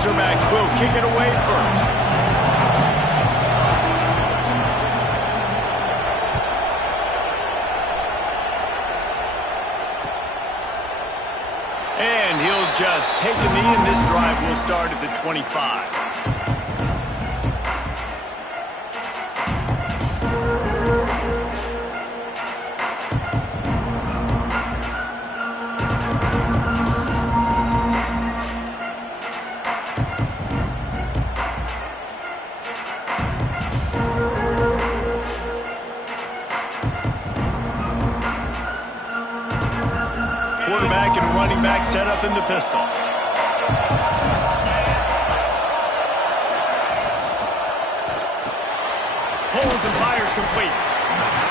Razorbacks will kick it away first. And he'll just take a knee, and this drive will start at the 25. Quarterback and running back set up in the pistol. Pulls and fires complete.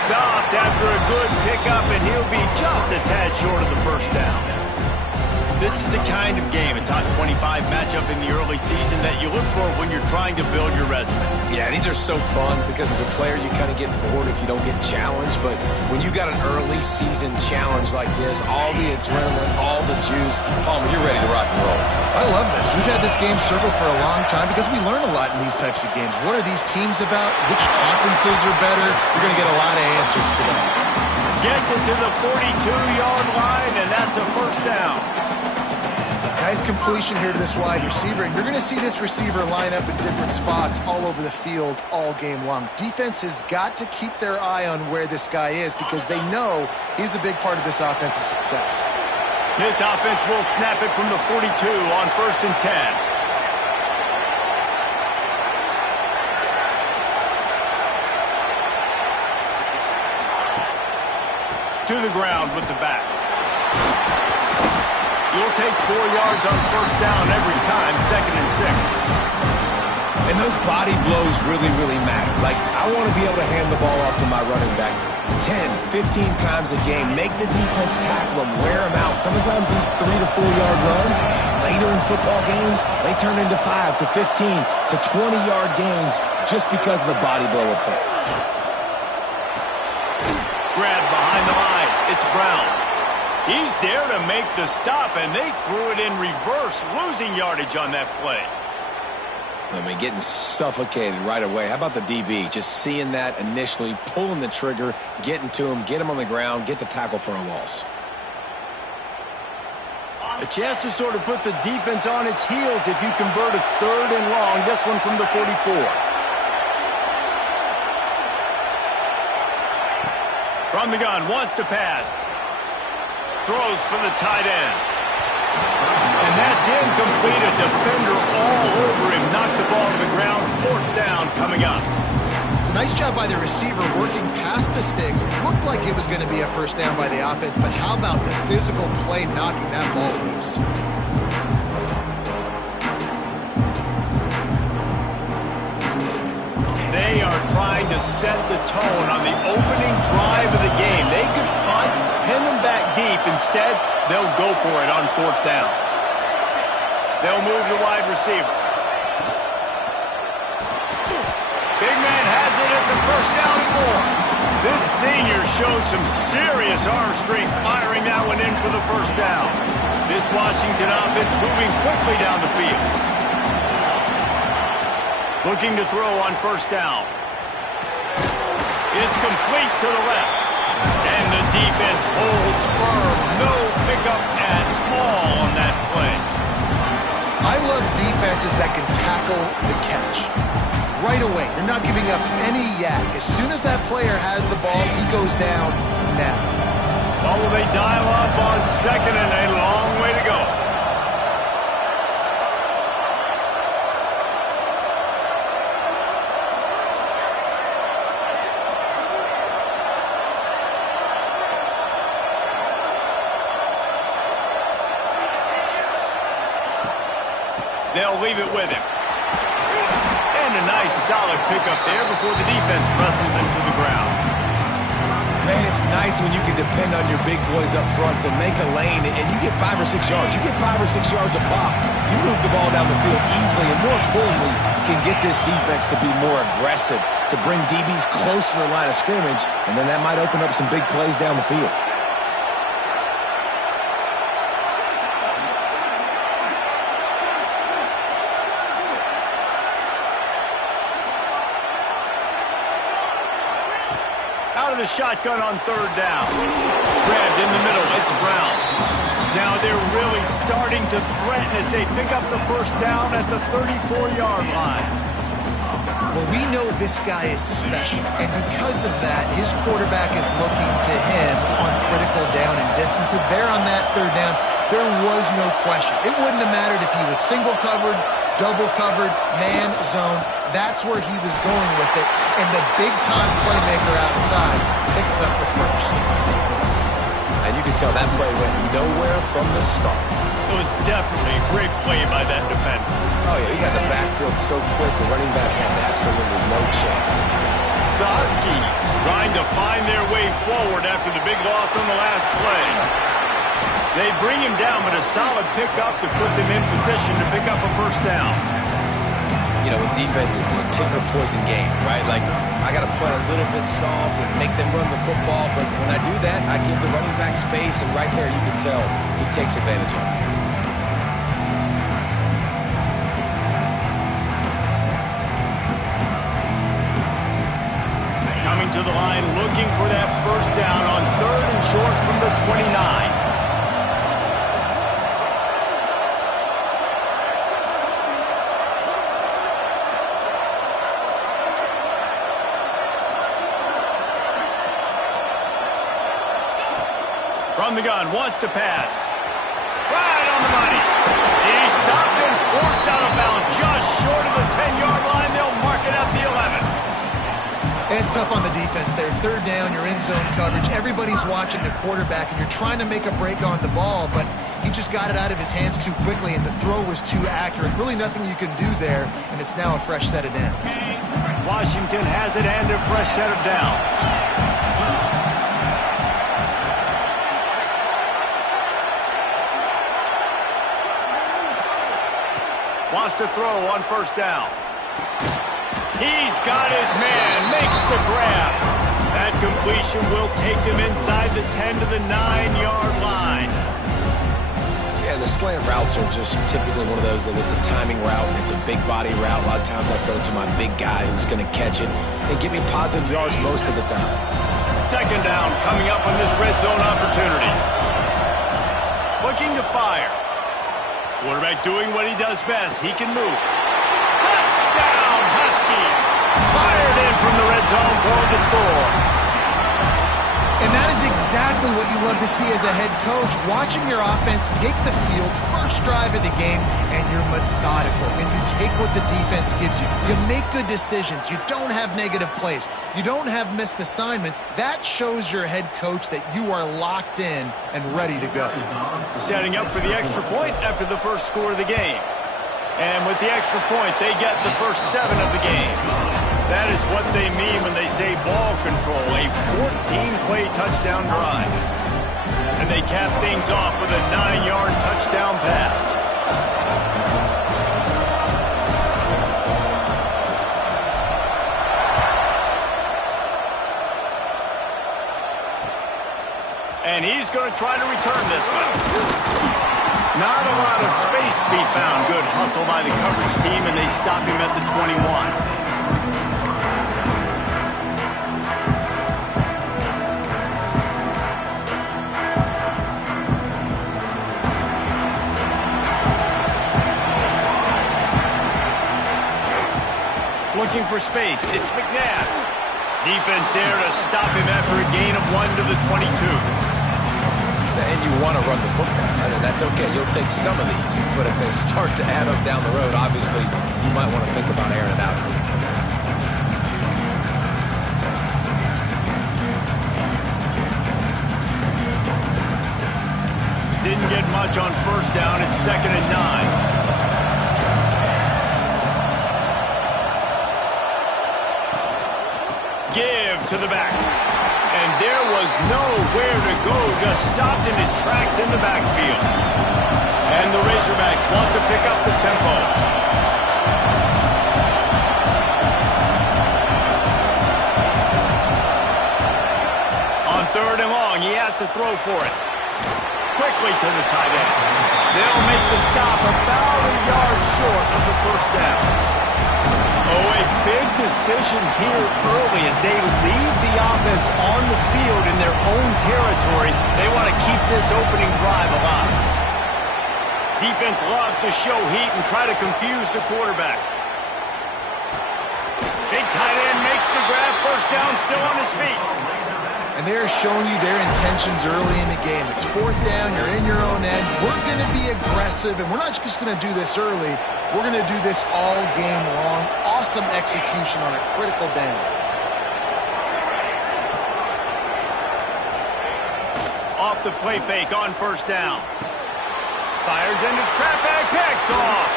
Stopped after a good pickup, and he'll be just a tad short of the first down. This is the kind of game, a top 25 matchup in the early season, that you look for when you're trying to build your resume. Yeah, these are so fun because as a player, you kind of get bored if you don't get challenged. But when you got an early season challenge like this, all the adrenaline, all the juice, Palmer, you're ready to rock and roll. I love this. We've had this game circled for a long time because we learn a lot in these types of games. What are these teams about? Which conferences are better? You're going to get a lot of answers today. Gets it to the 42-yard line, and that's a first down. Nice completion here to this wide receiver, and you're going to see this receiver line up in different spots all over the field all game long. Defense has got to keep their eye on where this guy is because they know he's a big part of this offense's success. This offense will snap it from the 42 on 1st and 10. To the ground with the back. You'll take 4 yards on first down every time, 2nd and 6. And those body blows really, really matter. Like, I want to be able to hand the ball off to my running back 10, 15 times a game. Make the defense tackle them, wear them out. Sometimes these 3 to 4 yard runs, later in football games, they turn into 5 to 15 to 20-yard gains just because of the body blow effect. Grab behind the line. It's Brown. He's there to make the stop, and they threw it in reverse, losing yardage on that play. I mean, getting suffocated right away. How about the DB? Just seeing that initially, pulling the trigger, getting to him, get him on the ground, get the tackle for a loss. A chance to sort of put the defense on its heels if you convert a 3rd and long. This one from the 44. From the gun, wants to pass. Throws for the tight end. And that's incomplete. A defender all over him. Knocked the ball to the ground. 4th down coming up. It's a nice job by the receiver working past the sticks. It looked like it was going to be a first down by the offense, but how about the physical play knocking that ball loose? They are trying to set the tone on the opening drive of the game. They could punt, pin them back deep. Instead, they'll go for it on 4th down. They'll move the wide receiver. Big man has it. It's a first down and 4. This senior shows some serious arm strength firing that one in for the first down. This Washington offense moving quickly down the field. Looking to throw on first down. It's complete to the left. And the defense holds firm. No pickup at all on that play. I love defenses that can tackle the catch. Right away, you're not giving up any yak. As soon as that player has the ball, he goes down now. Well, will they dial up on 2nd and a long way to go? They'll leave it with him. And a nice solid pickup there before the defense wrestles him to the ground. Man, it's nice when you can depend on your big boys up front to make a lane, and you get 5 or 6 yards. You get 5 or 6 yards a pop. You move the ball down the field easily, and more importantly, can get this defense to be more aggressive, to bring DBs close to the line of scrimmage, and then that might open up some big plays down the field. the shotgun on third down. Grabbed in the middle. It's Brown. Now they're really starting to threaten as they pick up the first down at the 34-yard line. Well, we know this guy is special, and because of that, his quarterback is looking to him on critical down and distances. There on that third down, there was no question. It wouldn't have mattered if he was single covered, double covered, man, zone. That's where he was going with it, and the big-time playmaker outside picks up the first. And you can tell that play went nowhere from the start. It was definitely a great play by that defender. Oh, yeah, he got the backfield so quick, the running back had absolutely no chance. The Huskies trying to find their way forward after the big loss on the last play. They bring him down, but a solid pickup to put them in position to pick up a first down. You know, with defense, it's this pick-or-poison game, right? Like, I got to play a little bit soft and make them run the football, but when I do that, I give the running back space, and right there you can tell he takes advantage of it. Coming to the line, looking for that first down on third and short from the 29. From the gun, wants to pass. Right on the money. He stopped and forced out of bounds just short of the 10-yard line. They'll mark it at the 11. It's tough on the defense there. Third down, you're in zone coverage. Everybody's watching the quarterback, and you're trying to make a break on the ball, but he just got it out of his hands too quickly, and the throw was too accurate. Really nothing you can do there, and it's now a fresh set of downs. Washington has it and a fresh set of downs. Wants to throw on first down. He's got his man, makes the grab. That completion will take them inside the 10 to the 9-yard line. Yeah, the slant routes are just typically one of those that it's a timing route, it's a big body route. A lot of times I throw it to my big guy who's going to catch it and give me positive yards most of the time. Second down coming up on this red zone opportunity. Looking to fire. Quarterback doing what he does best. He can move. Touchdown, Huskies! Fired in from the red zone for the score. And that is exactly what you love to see as a head coach. Watching your offense take the field, first drive of the game, and you're methodical. And you take what the defense gives you. You make good decisions. You don't have negative plays. You don't have missed assignments. That shows your head coach that you are locked in and ready to go. Setting up for the extra point after the first score of the game. And with the extra point, they get the first 7 of the game. That is what they mean when they say ball control, a 14-play touchdown drive. And they cap things off with a 9-yard touchdown pass. And he's going to try to return this one. Not a lot of space to be found. Good hustle by the coverage team, and they stop him at the 21. Looking for space. It's McNabb. Defense there to stop him after a gain of 1 to the 22. And you want to run the football. I mean, that's okay. You'll take some of these. But if they start to add up down the road, obviously, you might want to think about airing it out. Didn't get much on first down. It's 2nd and 9. Give to the back. And there was nowhere to go, just stopped in his tracks in the backfield. And the Razorbacks want to pick up the tempo. On 3rd and long, he has to throw for it. Quickly to the tight end. They'll make the stop about a yard short of the first down. Oh, a big decision here early as they leave the offense on the field in their own territory. They want to keep this opening drive alive. Defense loves to show heat and try to confuse the quarterback. Big tight end makes the grab. First down, still on his feet. And they're showing you their intentions early in the game. It's fourth down, you're in your own end. We're going to be aggressive, and we're not just going to do this early. We're going to do this all game long. Awesome execution on a critical down. Off the play fake on first down. Fires into traffic, picked off.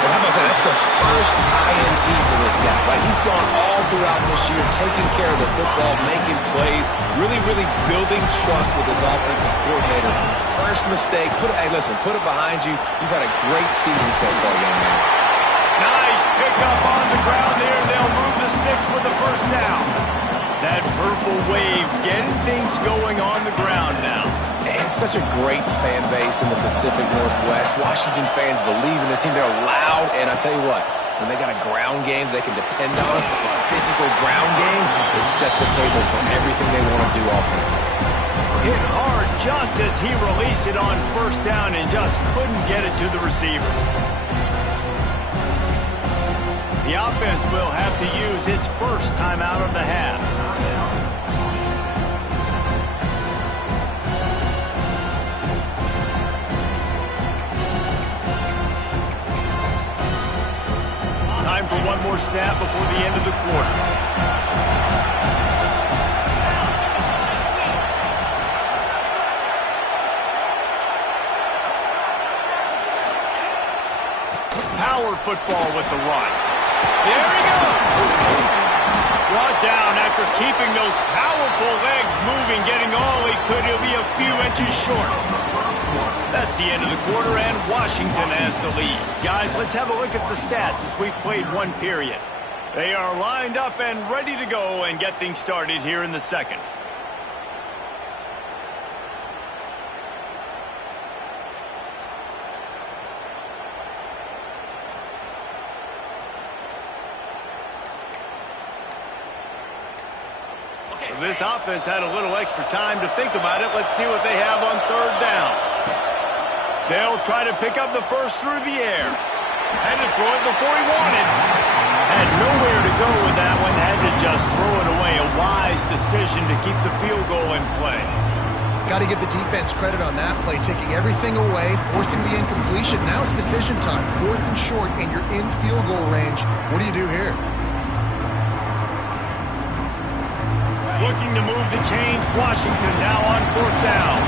But how about that? That's the first INT for this guy, right? He's gone all throughout this year, taking care of the football, making plays, really building trust with his offensive coordinator. First mistake, hey, listen, put it behind you. You've had a great season so far, young man. Nice pickup on the ground there. They'll move the sticks with the first down. That purple wave getting things going on the ground now. It's such a great fan base in the Pacific Northwest. Washington fans believe in their team. They're loud, and I tell you what, when they got a ground game they can depend on, a physical ground game, it sets the table for everything they want to do offensively. Hit hard just as he released it on first down and just couldn't get it to the receiver. The offense will have to use its first timeout of the half. Time for one more snap before the end of the quarter. Power football with the run. There he goes. Brought down after keeping those powerful legs moving, getting all he could. He'll be a few inches short. That's the end of the quarter, and Washington has the lead. Guys, let's have a look at the stats as we've played one period. They are lined up and ready to go and get things started here in the second. This offense had a little extra time to think about it. Let's see what they have on third down. They'll try to pick up the first through the air. Had to throw it before he wanted. Had nowhere to go with that one. Had to just throw it away. A wise decision to keep the field goal in play. Got to give the defense credit on that play, taking everything away, forcing the incompletion. Now it's decision time. Fourth and short, and you're in field goal range. What do you do here? Looking to move the chains. Washington now on fourth down.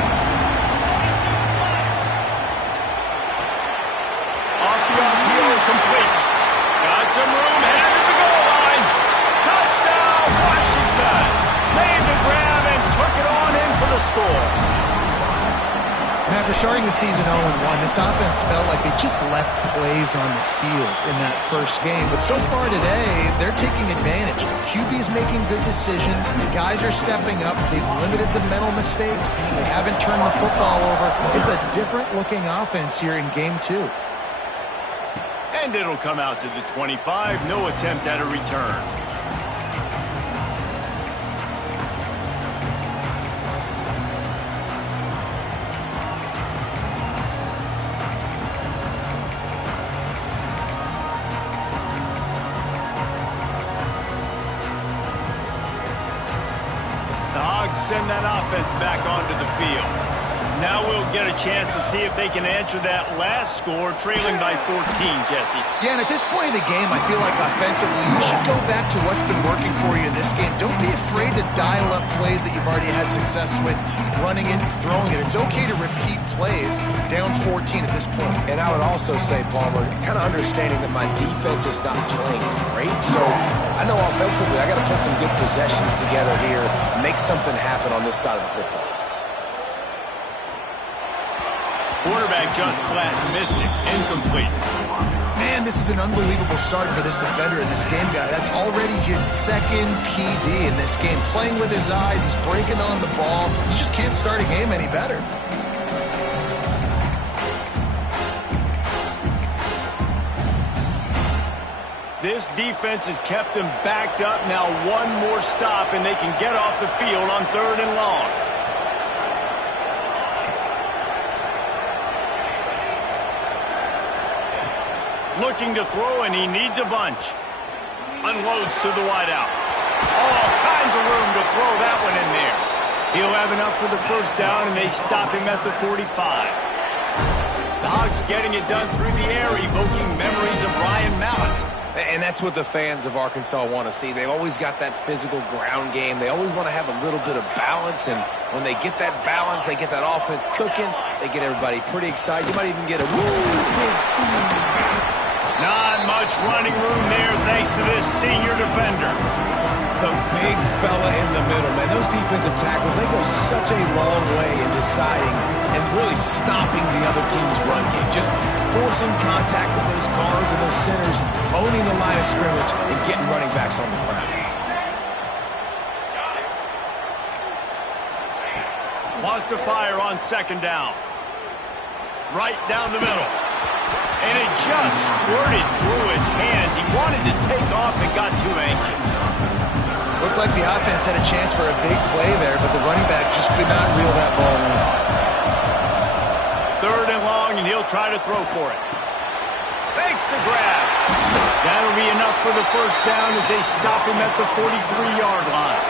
Off the RPO, complete. Got some room, headed to the goal line. Touchdown, Washington. Made the grab and took it on in for the score. And after starting the season 0-1, this offense felt like they just left plays on the field in that first game. But so far today, they're taking advantage. QB's making good decisions. Guys are stepping up. They've limited the mental mistakes. They haven't turned the football over. It's a different-looking offense here in Game 2. And it'll come out to the 25. No attempt at a return. Send that offense back onto the field. Now we'll get a chance to see if they can answer that last score, trailing by 14, Jesse. Yeah, and at this point in the game, I feel like offensively, you should go back to what's been working for you in this game. Don't be afraid to dial up plays that you've already had success with, running it and throwing it. It's okay to repeat plays down 14 at this point. And I would also say, Palmer, kind of understanding that my defense is not playing great, so I know offensively I got to put some good possessions together here, make something happen on this side of the football. Quarterback just flat, missed it, incomplete. Man, this is an unbelievable start for this defender in this game, guy. That's already his second PD in this game. Playing with his eyes, he's breaking on the ball. You just can't start a game any better. This defense has kept them backed up. Now one more stop, and they can get off the field on 3rd and long. Looking to throw, and he needs a bunch. Unloads to the wideout. All kinds of room to throw that one in there. He'll have enough for the first down, and they stop him at the 45. The Hogs getting it done through the air, evoking memories of Ryan Mallett. And that's what the fans of Arkansas want to see. They've always got that physical ground game. They always want to have a little bit of balance, and when they get that balance, they get that offense cooking, they get everybody pretty excited. You might even get a woo, big C. Not much running room there thanks to this senior defender. The big fella in the middle, man. Those defensive tackles, they go such a long way in deciding and really stopping the other team's run game. Just forcing contact with those guards and those centers, owning the line of scrimmage, and getting running backs on the ground. Wants to fire on 2nd down. Right down the middle. And it just squirted through his hands. He wanted to take off and got too anxious. Looked like the offense had a chance for a big play there, but the running back just could not reel that ball in. 3rd and long, and he'll try to throw for it. Makes the grab. That'll be enough for the first down as they stop him at the 43-yard line.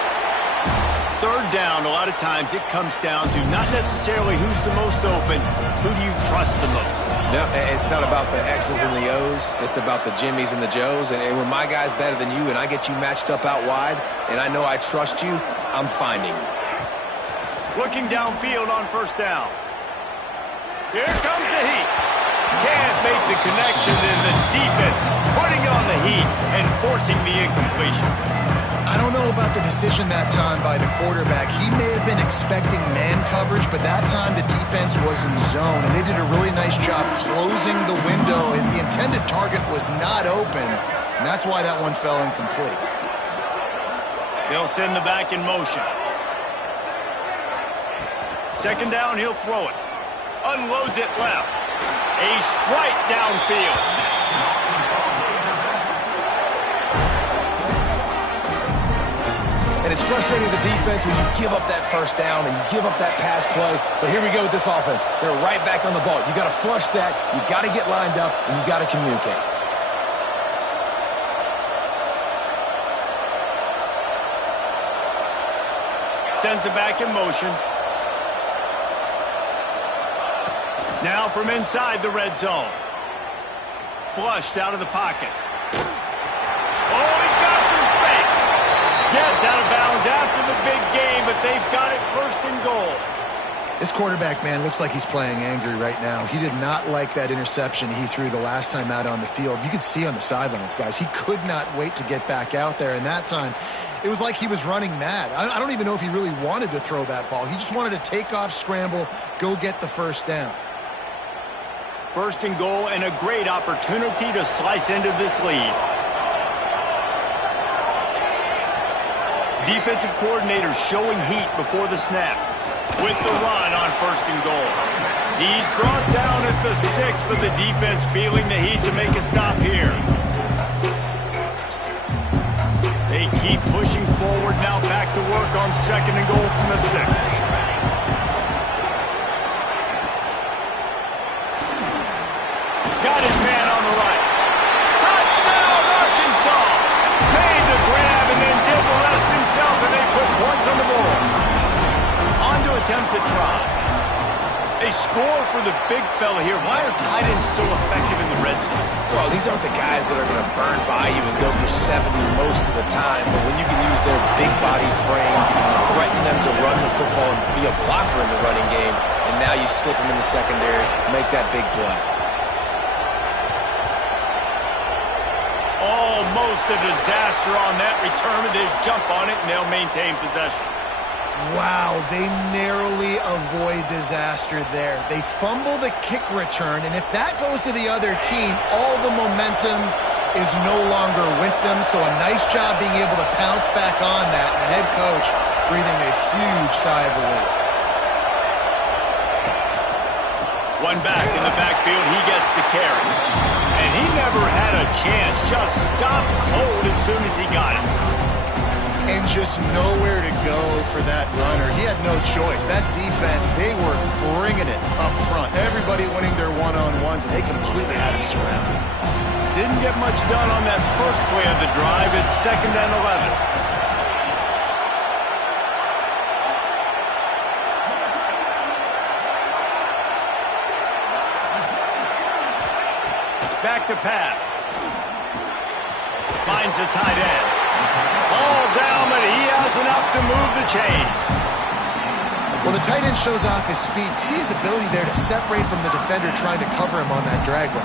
3rd down, a lot of times it comes down to not necessarily who's the most open, who do you trust the most? No, it's not about the X's and the O's. It's about the Jimmies and the Joes. And when my guy's better than you and I get you matched up out wide and I know I trust you, I'm finding you. Looking downfield on 1st down. Here comes the heat. Can't make the connection, and the defense putting on the heat and forcing the incompletion. I don't know about the decision that time by the quarterback. He may have been expecting man coverage, but that time the defense was in zone, and they did a really nice job closing the window, and the intended target was not open, and that's why that one fell incomplete. They'll send the back in motion. 2nd down, he'll throw it. Unloads it left. A strike downfield. And it's frustrating as a defense when you give up that first down and you give up that pass play. But here we go with this offense. They're right back on the ball. You got to flush that. You got to get lined up, and you got to communicate. Sends it back in motion. Now from inside the red zone. Flushed out of the pocket. Oh, he's got some space. Gets out of bounds after the big game, but they've got it 1st and goal. This quarterback, man, looks like he's playing angry right now. He did not like that interception he threw the last time out on the field. You could see on the sidelines, guys, he could not wait to get back out there. And that time, it was like he was running mad. I don't even know if he really wanted to throw that ball. He just wanted to take off, scramble, go get the first down. 1st and goal, and a great opportunity to slice into this lead. Defensive coordinator showing heat before the snap. With the run on 1st and goal. He's brought down at the 6, but the defense feeling the heat to make a stop here. They keep pushing forward, now back to work on 2nd and goal from the 6. Got his man on the right. Touchdown, Arkansas! Made the grab and then did the rest himself, and they put points on the board. On to attempt to try. They score for the big fella here. Why are tight ends so effective in the red zone? Well, these aren't the guys that are going to burn by you and go for 70 most of the time, but when you can use their big-bodied frames, threaten them to run the football and be a blocker in the running game, and now you slip them in the secondary, make that big play. Almost a disaster on that return, but they jump on it and they'll maintain possession. Wow, they narrowly avoid disaster there. They fumble the kick return, and if that goes to the other team, all the momentum is no longer with them, so a nice job being able to pounce back on that. The head coach breathing a huge sigh of relief. One back in the backfield, he gets the carry. And he never had a chance. Just stopped cold as soon as he got it. And just nowhere to go for that runner. He had no choice. That defense, they were bringing it up front. Everybody winning their one-on-ones, and they completely had him surrounded. Didn't get much done on that first play of the drive. It's 2nd and 11. Back to pass. Finds the tight end. Ball down, but he has enough to move the chains. Well, the tight end shows off his speed. See his ability there to separate from the defender trying to cover him on that drag route.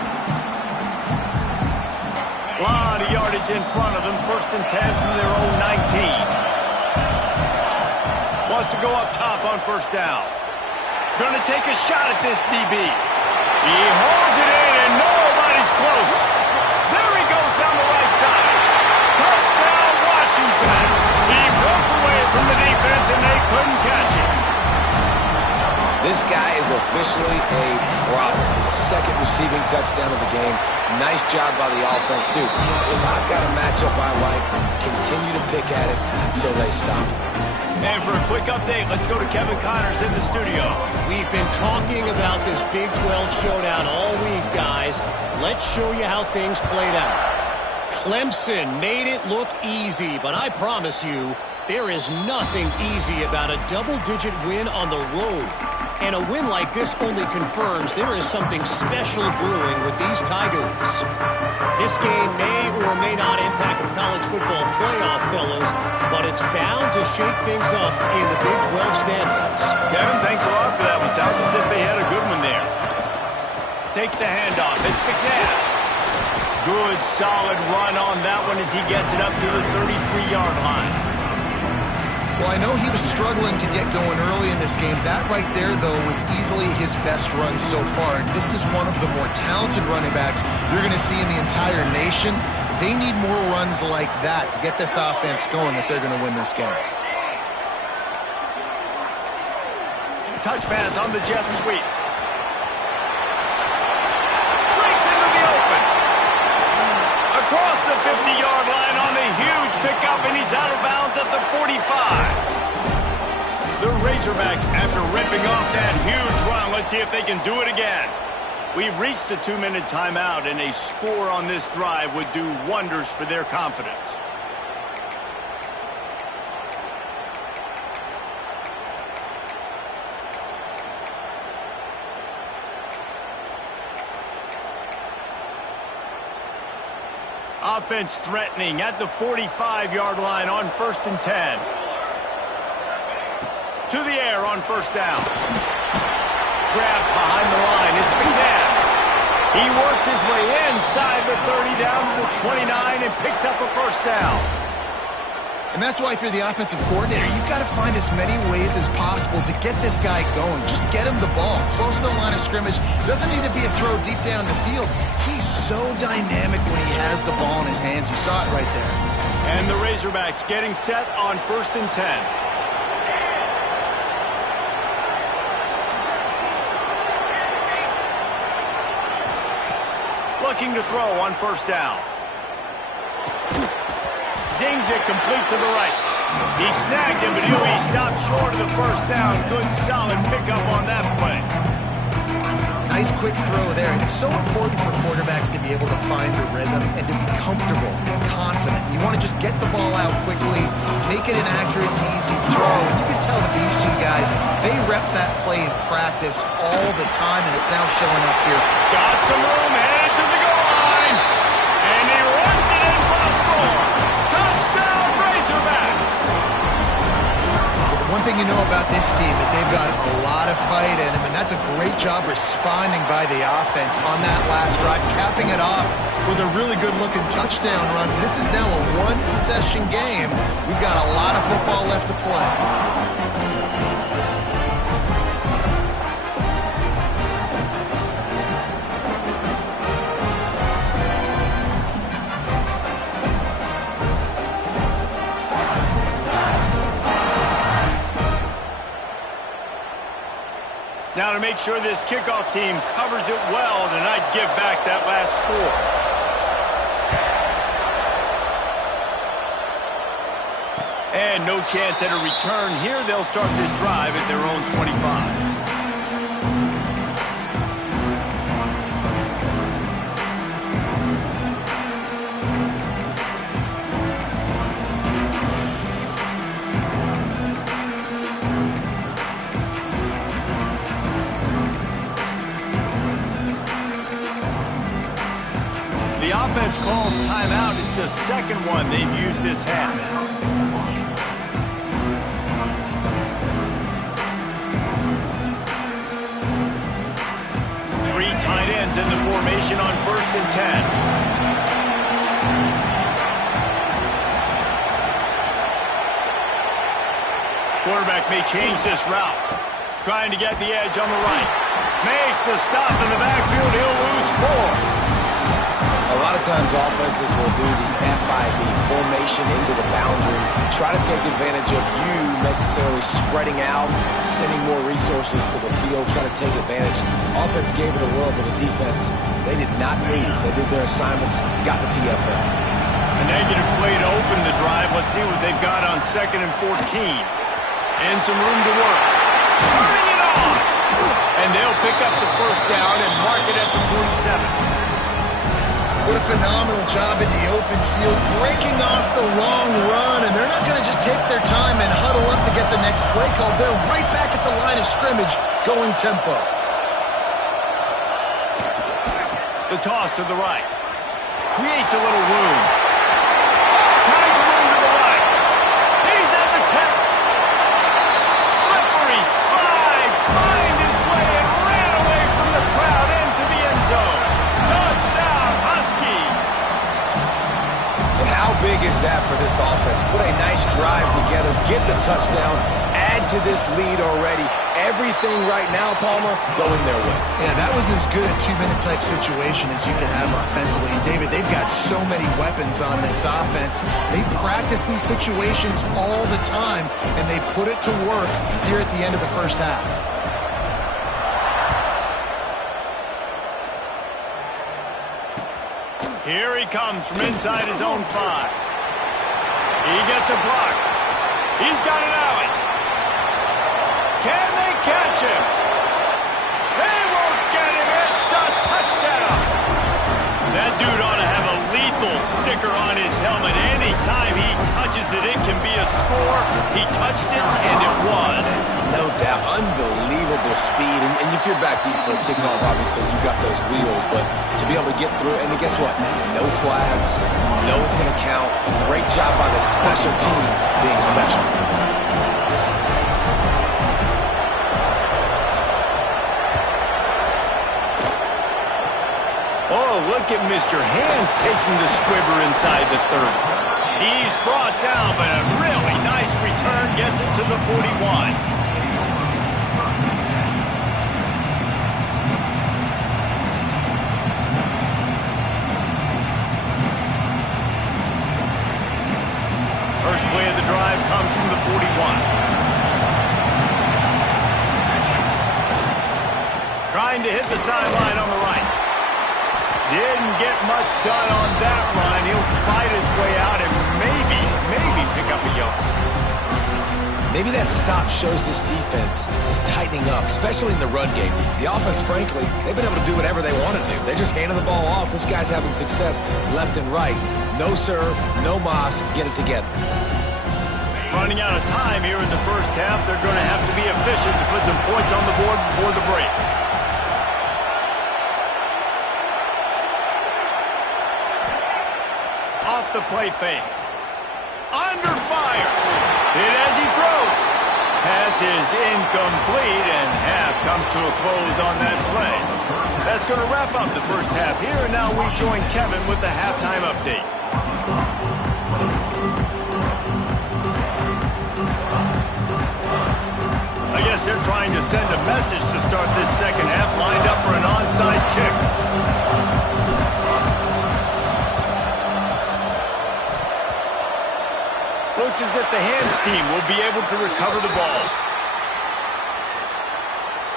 Lot of yardage in front of them. 1st and 10 from their own 19. Wants to go up top on 1st down. Gonna take a shot at this DB. He holds it in, and nobody's close. There he goes down the right side. Touchdown, Washington. He broke away from the defense, and they couldn't catch him. This guy is officially a problem. His 2nd receiving touchdown of the game. Nice job by the offense, too. If I've got a matchup I like, continue to pick at it until they stop it. And for a quick update, let's go to Kevin Connors in the studio. We've been talking about this Big 12 showdown all week, guys. Let's show you how things played out. Clemson made it look easy, but I promise you, there is nothing easy about a double-digit win on the road. And a win like this only confirms there is something special brewing with these Tigers. This game may or may not impact the college football playoff, fellas, but it's bound to shake things up in the Big 12 standings. Kevin, thanks a lot for that one. Sounds as if they had a good one there. Takes the handoff. It's McNabb. Good, solid run on that one as he gets it up to the 33-yard line. Well, I know he was struggling to get going early in this game. That right there, though, was easily his best run so far. And this is one of the more talented running backs you're going to see in the entire nation. They need more runs like that to get this offense going if they're going to win this game. Touch pass on the jet sweep. Breaks into the open. Across the 50-yard line on the huge pickup, and he's out of bounds at the 45. The Razorbacks, after ripping off that huge run, let's see if they can do it again. We've reached the 2-minute timeout, and a score on this drive would do wonders for their confidence. Offense threatening at the 45-yard line on 1st and 10. To the air on 1st down. Grabbed behind the line. It's McNabb. He works his way inside the 30 down to the 29 and picks up a 1st down. And that's why if you're the offensive coordinator, you've got to find as many ways as possible to get this guy going. Just get him the ball close to the line of scrimmage. Doesn't need to be a throw deep down the field. He's so dynamic when he has the ball in his hands. You saw it right there. And the Razorbacks getting set on 1st and 10. Looking to throw on 1st down. Zings it complete to the right. He snagged him, but he stopped short of the 1st down. Good, solid pickup on that play. Nice quick throw there. It's so important for quarterbacks to be able to find a rhythm and to be comfortable and confident. You want to just get the ball out quickly, make it an accurate and easy throw. And you can tell that these two guys, they rep that play in practice all the time, and it's now showing up here. Got some room, headed to the goal line. And he runs it in for the score. Touchdown, Razorbacks. One thing you know about this team is they've got a lot of fight in them, and that's a great job responding by the offense on that last drive, capping it off with a really good-looking touchdown run. This is now a one-possession game. We've got a lot of football left to play. Now to make sure this kickoff team covers it well tonight, give back that last score. And no chance at a return here. They'll start this drive at their own 25. The offense calls timeout. It's the second one they've used this half. Three tight ends in the formation on 1st and 10. Quarterback may change this route. Trying to get the edge on the right. Makes a stop in the backfield. He'll lose 4. A lot of times offenses will do the FIB, formation into the boundary, try to take advantage of you necessarily spreading out, sending more resources to the field, trying to take advantage. Offense gave it a whirl, but the defense, they did not move. They did their assignments, got the TFL. A negative play to open the drive. Let's see what they've got on 2nd and 14. And some room to work. Turning it on! And they'll pick up the first down and mark it at the 47. What a phenomenal job in the open field, breaking off the wrong run, and they're not going to just take their time and huddle up to get the next play called. They're right back at the line of scrimmage, going tempo. The toss to the right. Creates a little room. All kinds of room to the right. He's at the 10. Slippery slide. Find his way and ran away from the crowd into the end zone. Touchdown, Huskies. And how big is that for this offense? Put a nice drive together, get the touchdown, add to this lead already. Everything right now, Palmer, going their way. Yeah, that was as good a 2-minute type situation as you can have offensively. And David, they've got so many weapons on this offense. They practice these situations all the time, and they put it to work here at the end of the first half. Here he comes from inside his own 5. He gets a block. He's got an alley. Can they catch him? They won't get him. It's a touchdown. That dude ought to have a lethal sticker on his helmet. Anytime he touches it, it can be a score. He touched it, and it was. No doubt. Unbelievable speed. And if you're back deep for a kickoff, obviously you've got those wheels. But to be able to get through, and guess what? No flags. No one's going to count. Great job by the special teams being special. Oh, look at Mr. Hands taking the squibber inside the 30. He's brought down, but a really nice return gets it to the 41. First play of the drive comes from the 41. Trying to hit the sideline on the right. Didn't get much done on that run. He'll fight his way out and maybe pick up a yard. Maybe that stop shows this defense is tightening up, especially in the run game. The offense, frankly, they've been able to do whatever they want to do. They're just handing the ball off. This guy's having success left and right. No sir, no mas, get it together. Running out of time here in the first half. They're going to have to be efficient to put some points on the board before the break. Off the play fake. Under fire. Hit as he throws. Pass is incomplete, and half comes to a close on that play. That's going to wrap up the first half here, and now we join Kevin with the halftime update. I guess they're trying to send a message to start this second half, lined up for an onside kick. Looks as if the hands team will be able to recover the ball.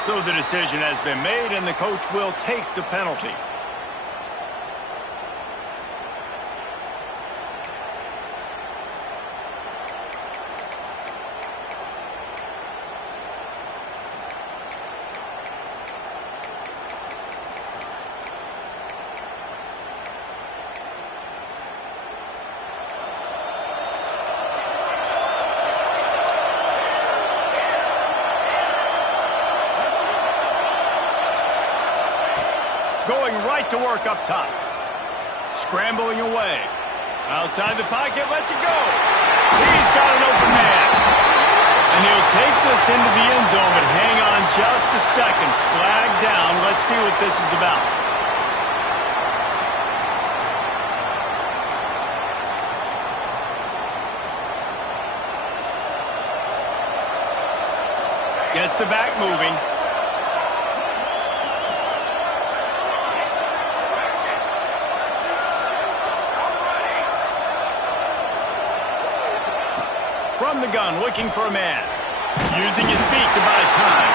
So the decision has been made, and the coach will take the penalty. going right to work up top. Scrambling away. Outside the pocket, lets it go. He's got an open man. And he'll take this into the end zone, but hang on just a second. Flag down. Let's see what this is about. Gets the back moving. From the gun, looking for a man. Using his feet to buy time.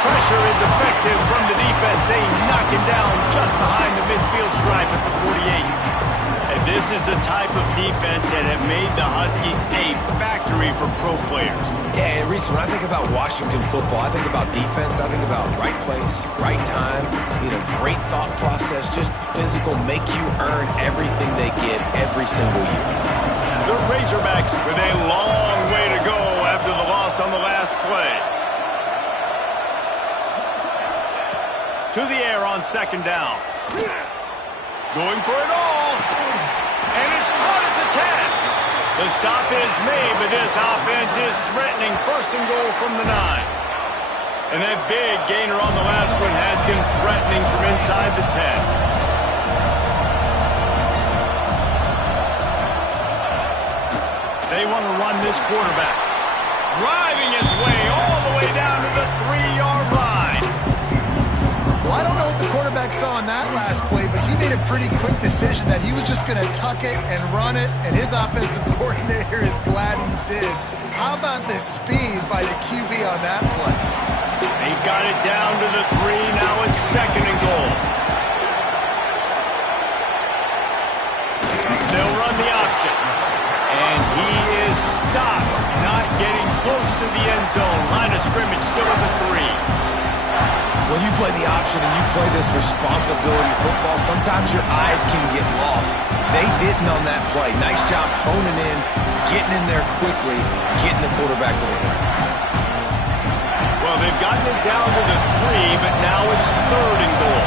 Pressure is effective from the defense. They knock him down just behind the midfield stripe at the 48. And this is the type of defense that have made the Huskies a factory for pro players. Yeah, and Reese, when I think about Washington football, I think about defense. I think about right place, right time, great thought process, just physical, make you earn everything they get every single year. The Razorbacks with a long way to go after the loss on the last play. To the air on second down. Going for it all. And it's caught at the 10. The stop is made, but this offense is threatening first and goal from the 9. And that big gainer on the last one has been threatening from inside the 10. They want to run this quarterback. Driving his way all the way down to the 3-yard line. Well, I don't know what the quarterback saw on that last play, but he made a pretty quick decision that he was just going to tuck it and run it, and his offensive coordinator is glad he did. How about the speed by the QB on that play? They got it down to the 3. Now it's second and goal. They'll run the option. And he is stopped, not getting close to the end zone. Line of scrimmage still at the 3. When you play the option and you play this responsibility football, sometimes your eyes can get lost. They didn't on that play. Nice job honing in, getting in there quickly, getting the quarterback to the ground. Well, they've gotten it down to the 3, but now it's third and goal.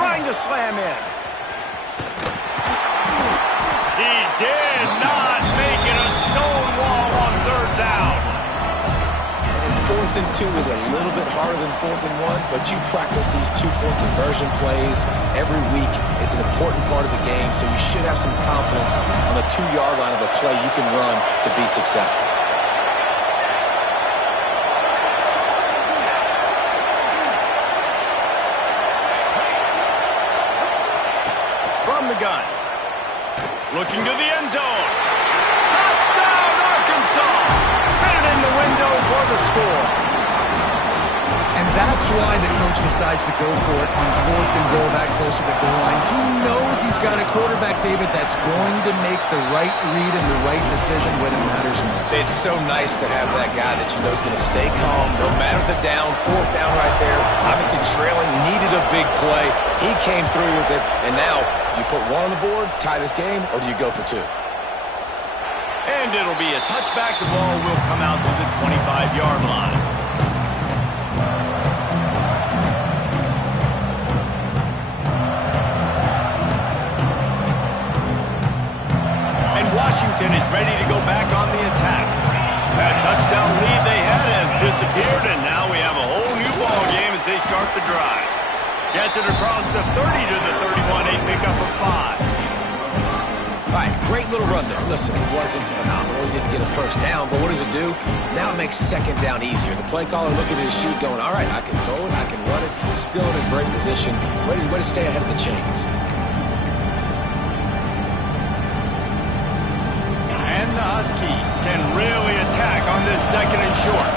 Trying to slam in. He did not make it a stone wall on third down. 4th and 2 is a little bit harder than 4th and 1, but you practice these 2-point conversion plays every week. It's an important part of the game, so you should have some confidence on the 2-yard line of a play you can run to be successful. From the gun. Looking to the end zone. Touchdown, Arkansas! Fitted in the window for the score. And that's why the coach decides to go for it on 4th and goal that close to the goal line. He knows he's got a quarterback, David, that's going to make the right read and the right decision when it matters most. It's so nice to have that guy that you know is going to stay calm no matter the down. 4th down right there. Obviously trailing, needed a big play. He came through with it. And now, do you put 1 on the board, tie this game, or do you go for 2? And it'll be a touchback. The ball will come out to the 25-yard line. And Washington is ready to go back on the attack. That touchdown lead they had has disappeared, and now we have a whole new ball game as they start the drive. Gets it across the 30 to the 31, a pickup of 5. All right, great little run there. Listen, it wasn't phenomenal. He didn't get a first down, but what does it do? Now it makes second down easier. The play caller looking at his sheet going, all right, I can throw it, I can run it. He's still in a great position, ready to stay ahead of the chains. And the Huskies can really attack on this second and short.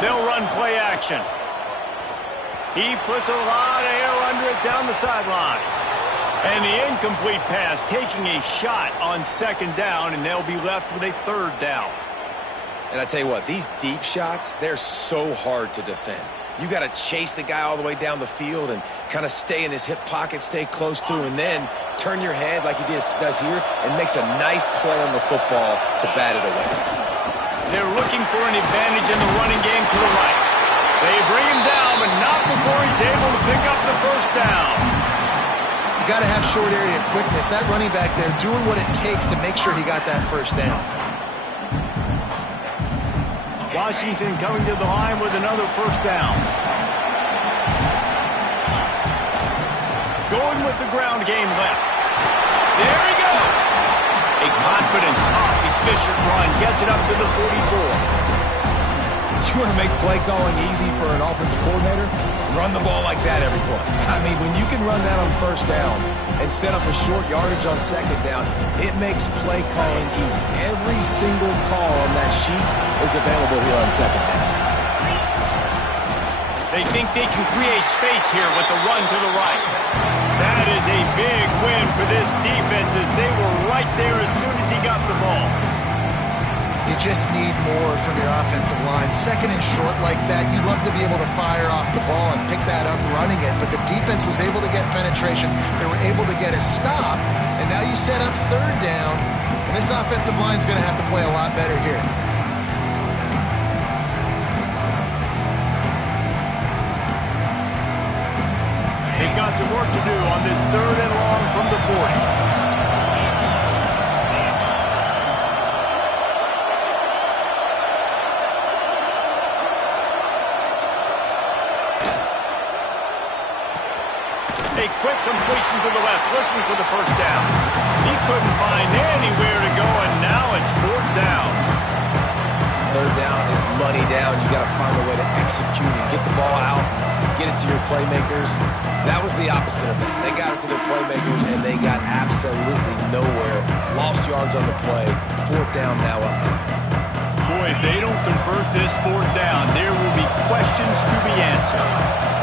They'll run play action. He puts a lot of air under it down the sideline. And the incomplete pass taking a shot on second down, and they'll be left with a third down. And I tell you what, these deep shots, they're so hard to defend. You got to chase the guy all the way down the field and kind of stay in his hip pocket, stay close to, and then turn your head like he does here and makes a nice play on the football to bat it away. They're looking for an advantage in the running game to the right. They bring him down, but not before he's able to pick up the first down. You got to have short area quickness. That running back there doing what it takes to make sure he got that first down. Washington coming to the line with another first down. Going with the ground game left. There he goes. A confident, tough, efficient run gets it up to the 44. You want to make play calling easy for an offensive coordinator? Run the ball like that every play. I mean, when you can run that on first down and set up a short yardage on second down, it makes play calling easy. Every single call on that sheet is available here on second down. They think they can create space here with the run to the right. That is a big win for this defense as they were right there as soon as he got the ball. You just need more from your offensive line. Second and short like that, you'd love to be able to fire off the ball and pick that up running it, but the defense was able to get penetration. They were able to get a stop, and now you set up third down, and this offensive line is going to have to play a lot better here. They've got some work to do on this third and long from the 40. A quick completion to the left, looking for the first down. He couldn't find anywhere to go, and now it's fourth down. Third down is money down. You got to find a way to execute and get the ball out, get it to your playmakers. That was the opposite of that. They got it to their playmakers, and they got absolutely nowhere. Lost yards on the play. Fourth down now up. Boy, if they don't convert this fourth down, there will be questions to be answered.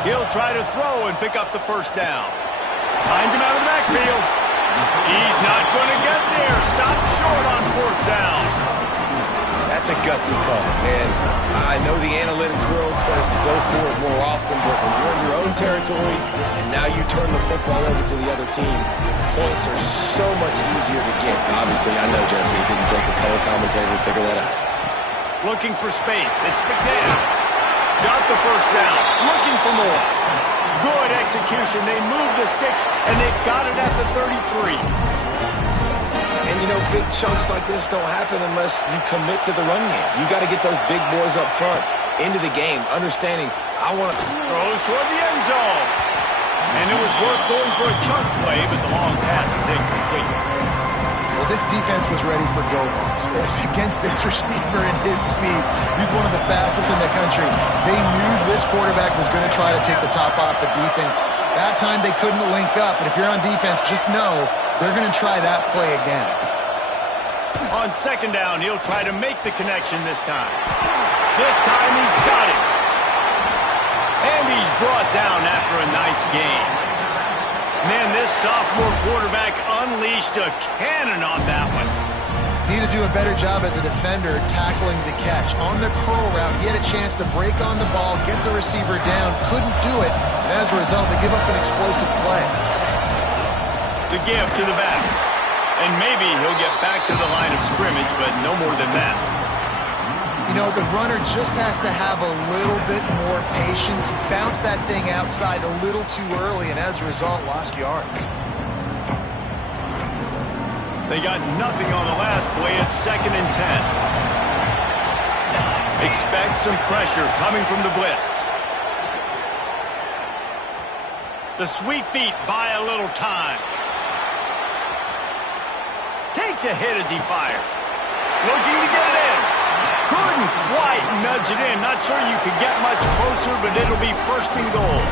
He'll try to throw and pick up the first down. Finds him out of the backfield. He's not going to get there. Stopped short on fourth down. That's a gutsy call, and I know the analytics world says to go for it more often, but when you're in your own territory and now you turn the football over to the other team, points are so much easier to get. Obviously, I know, Jesse, it didn't take a color commentator to figure that out. Looking for space. It's McNair. Got the first down. Looking for more. Good execution. They move the sticks, and they've got it at the 33. And, you know, big chunks like this don't happen unless you commit to the run game. You got to get those big boys up front into the game, understanding I want to... Throws toward the end zone. And it was worth going for a chunk play, but the long pass is incomplete. Well, this defense was ready for go-balls against this receiver and his speed. He's one of the fastest in the country. They knew this quarterback was going to try to take the top off the defense. That time they couldn't link up, but if you're on defense, just know they're going to try that play again. On second down, he'll try to make the connection this time. This time he's got it. And he's brought down after a nice gain. Man, this sophomore quarterback unleashed a cannon on that one. Need to do a better job as a defender tackling the catch. On the curl route, he had a chance to break on the ball, get the receiver down, couldn't do it, and as a result, they give up an explosive play. The give to the back. And maybe he'll get back to the line of scrimmage, but no more than that. You know, the runner just has to have a little bit more patience, bounce that thing outside a little too early, and as a result, lost yards. They got nothing on the last play. It's 2nd and 10. Expect some pressure coming from the blitz. The sweet feet buy a little time. Takes a hit as he fires. Looking to get it in. Couldn't quite nudge it in. Not sure you could get much closer, but it'll be 1st and goal.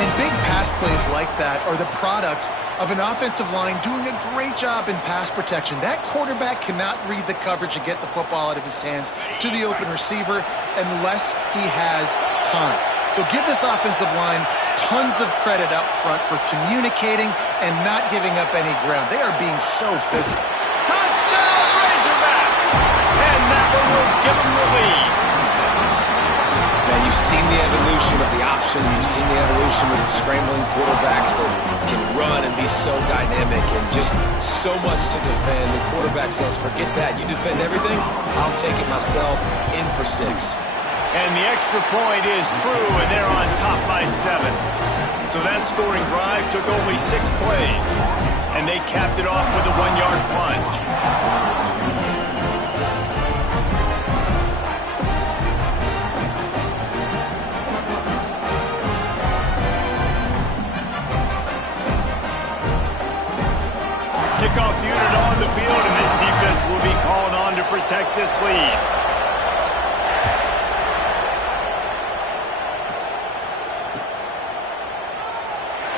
And big pass plays like that are the product of an offensive line doing a great job in pass protection. That quarterback cannot read the coverage and get the football out of his hands to the open receiver unless he has time. So give this offensive line tons of credit up front for communicating and not giving up any ground. They are being so physical. Touchdown, Razorbacks! And that one will give them the lead. Man, you've seen the evolution of the option. You've seen the evolution of the scrambling quarterbacks that can run and be so dynamic and just so much to defend. The quarterback says, forget that. You defend everything, I'll take it myself in for 6. And the extra point is true, and they're on top by 7. So that scoring drive took only 6 plays, and they capped it off with a 1-yard plunge. Kickoff unit on the field, and this defense will be called on to protect this lead.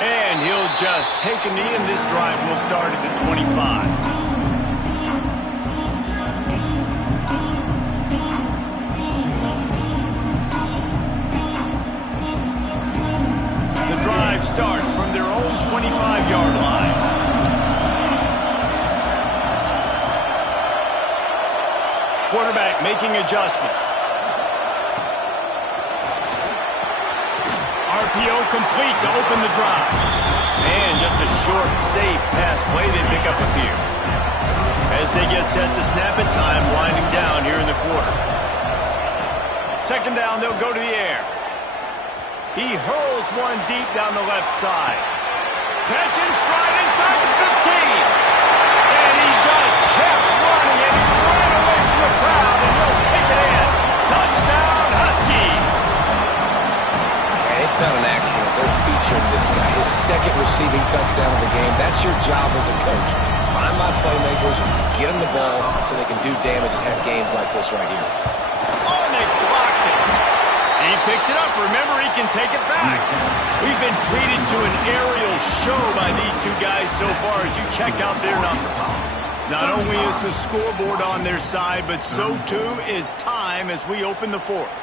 And he'll just take a knee, and this drive will start at the 25. The drive starts from their own 25-yard line. Quarterback making adjustments. RPO complete to open the drive. And just a short, safe pass play. They pick up a few. As they get set to snap it, time winding down here in the quarter. Second down, they'll go to the air. He hurls one deep down the left side. Catch and stride inside the 15. And he just kept running, and he ran away from the crowd, and he'll take it in. Touchdown, Huskies. It's not an accident. They're featuring this guy. His second receiving touchdown of the game. That's your job as a coach. Find my playmakers, get them the ball so they can do damage and have games like this right here. Oh, and they blocked it. He picks it up. Remember, he can take it back. We've been treated to an aerial show by these two guys so far as you check out their numbers. Not only is the scoreboard on their side, but so too is time as we open the fourth.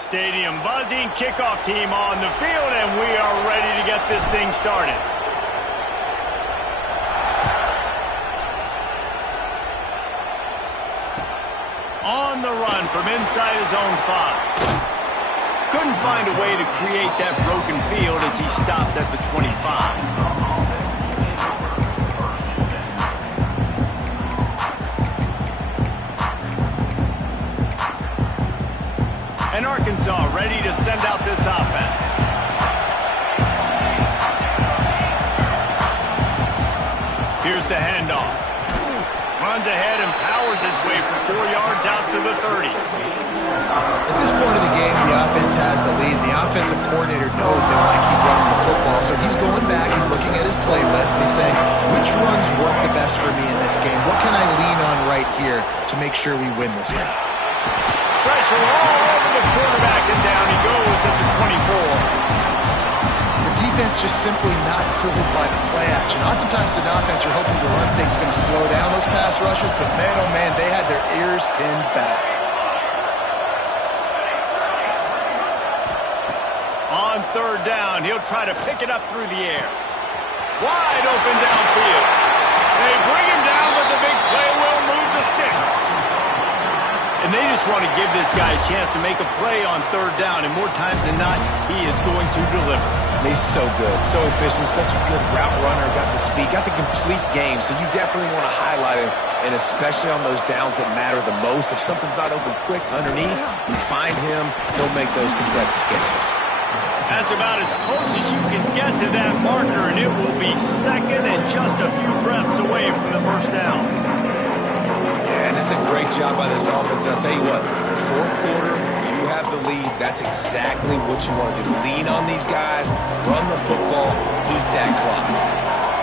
Stadium buzzing, kickoff team on the field, and we are ready to get this thing started. On the run from inside his own 5. Couldn't find a way to create that broken field as he stopped at the 25. And Arkansas ready to send out this offense. Here's the handoff. Runs ahead and powers his way for 4 yards out to the 30. At this point of the game, the offense has the lead. The offensive coordinator knows they want to keep running the football, so he's going back, he's looking at his playlist, and he's saying, which runs work the best for me in this game? What can I lean on right here to make sure we win this one? Pressure all over the quarterback, and down he goes at the 24. The defense just simply not fooled by the play action. Oftentimes, an offense you're hoping the run fake's going to slow down those pass rushers, but man, oh man, they had their ears pinned back. On third down, he'll try to pick it up through the air. Wide open downfield. They bring him down, but the big play will move the sticks. And they just want to give this guy a chance to make a play on third down, and more times than not, he is going to deliver. He's so good, so efficient, such a good route runner, got the speed, got the complete game, so you definitely want to highlight him, and especially on those downs that matter the most. If something's not open quick underneath, you find him, he'll make those contested catches. That's about as close as you can get to that marker, and it will be second and just a few breaths away from the first down. Yeah, and it's a great job by this offense. And I'll tell you what, fourth quarter, you have the lead. That's exactly what you want to do. Lean on these guys, run the football, eat that clock.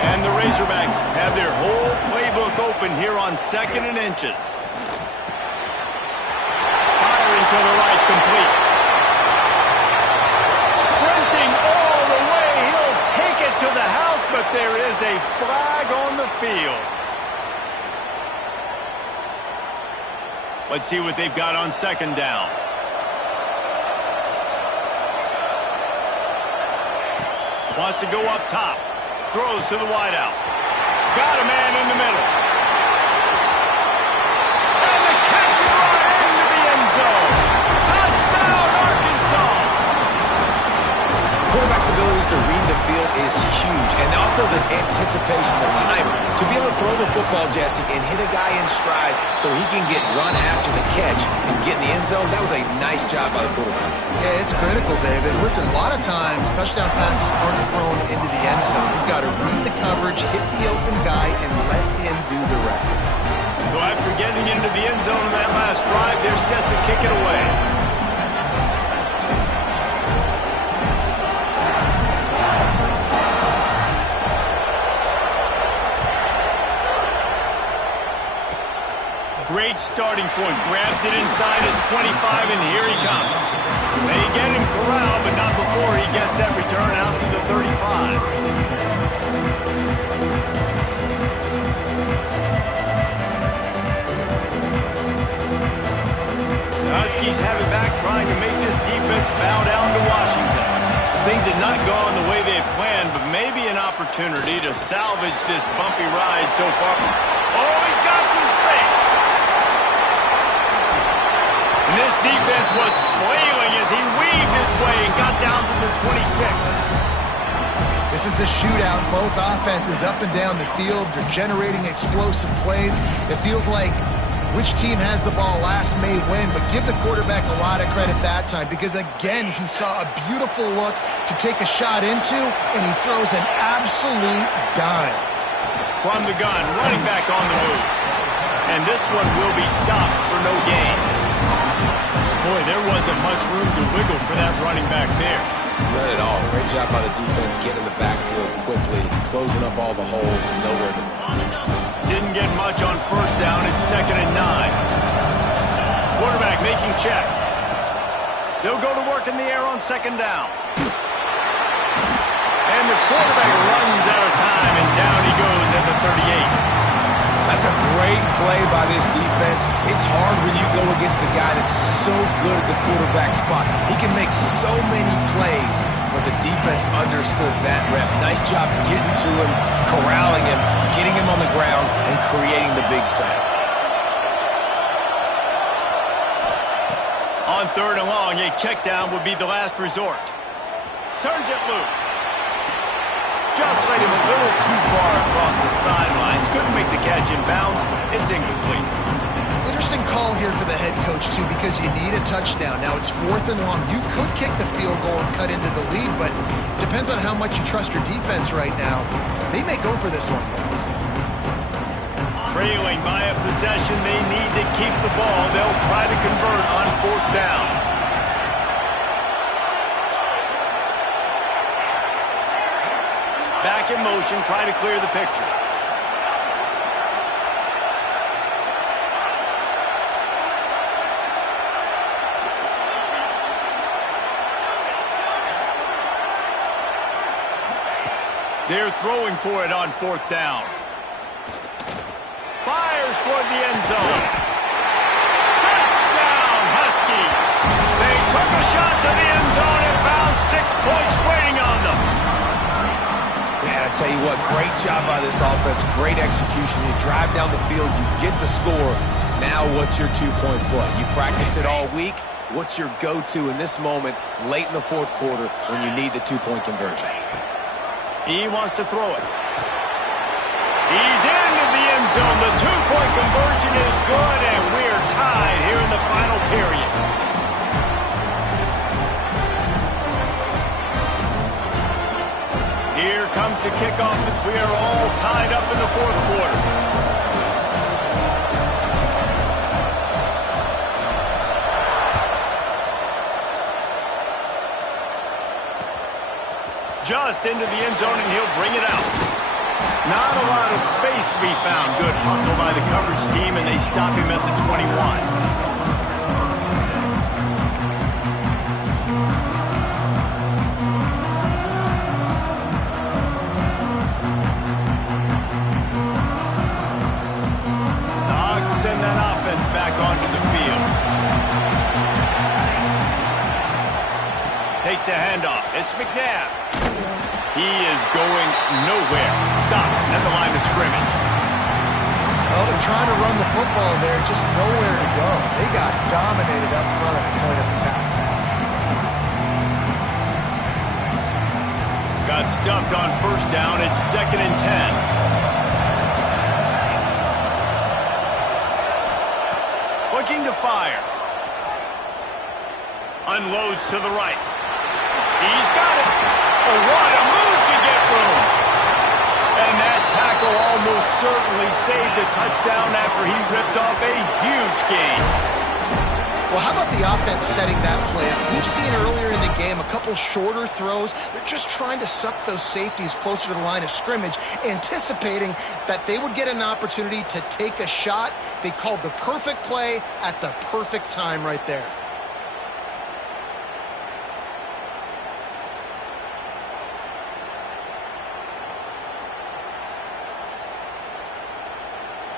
And the Razorbacks have their whole playbook open here on 2nd and inches. Firing to the right, complete. Sprinting all the way, he'll take it to the house, but there is a flag on the field. Let's see what they've got on 2nd down. Wants to go up top. Throws to the wideout. Got a man in the middle. And the catch and run into the end zone. Touchdown, Arkansas! Quarterback's abilities to read the field is huge. And also the anticipation, the timing. To be able to throw the football, Jesse, and hit a guy in stride so he can get run after the catch and get in the end zone, that was a nice job by the quarterback. Yeah, it's critical, David. Listen, a lot of times touchdown passes aren't thrown into the end zone. You've got to read the coverage, hit the open guy, and let him do the rest. So after getting into the end zone in that last drive, they're set to kick it away. Great starting point. Grabs it inside his 25, and here he comes. They get him corralled, but not before he gets that return out to the 35. The Huskies have it back, trying to make this defense bow down to Washington. Things had not gone the way they had planned, but maybe an opportunity to salvage this bumpy ride so far. Oh, he's got some space. And this defense was flailing as he weaved his way and got down to the 26. This is a shootout. Both offenses up and down the field. They're generating explosive plays. It feels like which team has the ball last may win, but give the quarterback a lot of credit that time because, again, he saw a beautiful look to take a shot into, and he throws an absolute dime. From the gun, running back on the move. And this one will be stopped for no gain. Boy, there wasn't much room to wiggle for that running back there. Not at all. Great job by the defense getting in the backfield quickly, closing up all the holes, nowhere to run. Didn't get much on first down. It's 2nd and 9. Quarterback making checks. They'll go to work in the air on 2nd down. And the quarterback runs out of time, and down he goes at the 38. That's a great play by this defense. It's hard when you go against a guy that's so good at the quarterback spot. He can make so many plays, but the defense understood that rep. Nice job getting to him, corralling him, getting him on the ground, and creating the big sack. On 3rd and long, a check down would be the last resort. Turns it loose. Just laid him a little too far across the sidelines. Couldn't make the catch in bounds. It's incomplete. Interesting call here for the head coach, too, because you need a touchdown. Now it's 4th and long. You could kick the field goal and cut into the lead, but depends on how much you trust your defense right now. They may go for this one, guys. Trailing by a possession, they need to keep the ball. They'll try to convert on 4th down. Back in motion, try to clear the picture. They're throwing for it on 4th down. Fires toward the end zone. Touchdown, Huskies. They took a shot to the end zone and found 6 points waiting on them. Yeah, I tell you what, great job by this offense. Great execution. You drive down the field, you get the score. Now what's your 2-point play? You practiced it all week. What's your go-to in this moment late in the 4th quarter when you need the 2-point conversion? He wants to throw it. He's into the end zone. The 2-point conversion is good, and we're tied here in the final period. Here comes the kickoff as we are all tied up in the 4th quarter. Just into the end zone, and he'll bring it out. Not a lot of space to be found. Good hustle by the coverage team, and they stop him at the 21. Send that offense back onto the field. Takes a handoff. It's McNabb. He is going nowhere. Stop at the line of scrimmage. Well, they're trying to run the football there, just nowhere to go. They got dominated up front at the point of attack. Got stuffed on first down. It's 2nd and 10. Looking to fire. Unloads to the right. He's got it. Oh, what a move to get room. And that tackle almost certainly saved a touchdown after he ripped off a huge gain. Well, how about the offense setting that play up? We've seen earlier in the game a couple shorter throws. They're just trying to suck those safeties closer to the line of scrimmage, anticipating that they would get an opportunity to take a shot. They called the perfect play at the perfect time right there.